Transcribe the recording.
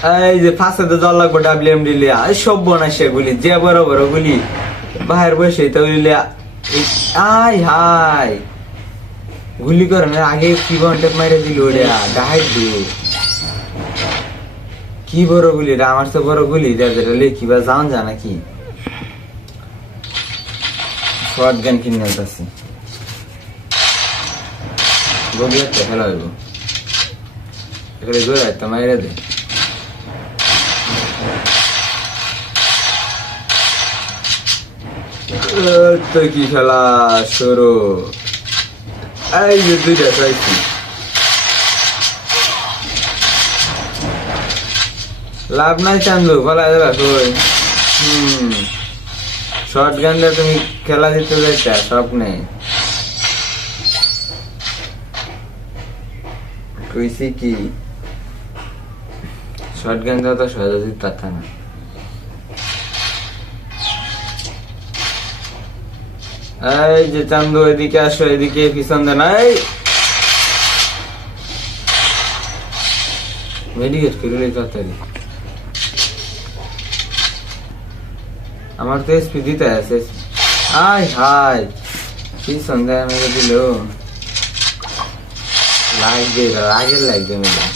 এই যে ফাঁসাতে জল লাগবো WMD লিয়া সব বানাই সেগুলি যে বড় বড় গুলি বাহির বসে তো আই হাই গুলি করে না আগে কি ঘন্টা মাইরে দিল ওরা ডাহাই দিয়ে কি বড় গুলি রে আমার তো বড় গুলি কিবা জান জানা কি শর্ট গান কিনে আনতেছি গভীর খেলা হইব এখানে জোর একটা মাইরে দে তো কি খেলা শুরু এই যে দুইটা চাইছি লাভ নাই চান্দু বলা যাবে কই শর্ট গান দিয়ে তুমি খেলা দিতে যাইতা স্বপ্নে কইছি কি শর্ট গান দিয়ে তো সহজে জিততা না এই যে চান্দু এদিকে আসো এদিকে পিছন দেন এই মেডিকেট করে তাড়াতাড়ি আমার তো এসপি দিতে আছে আয় হাই পিছন দেয় আমাকে দিল লাগবে লাগবে মেলা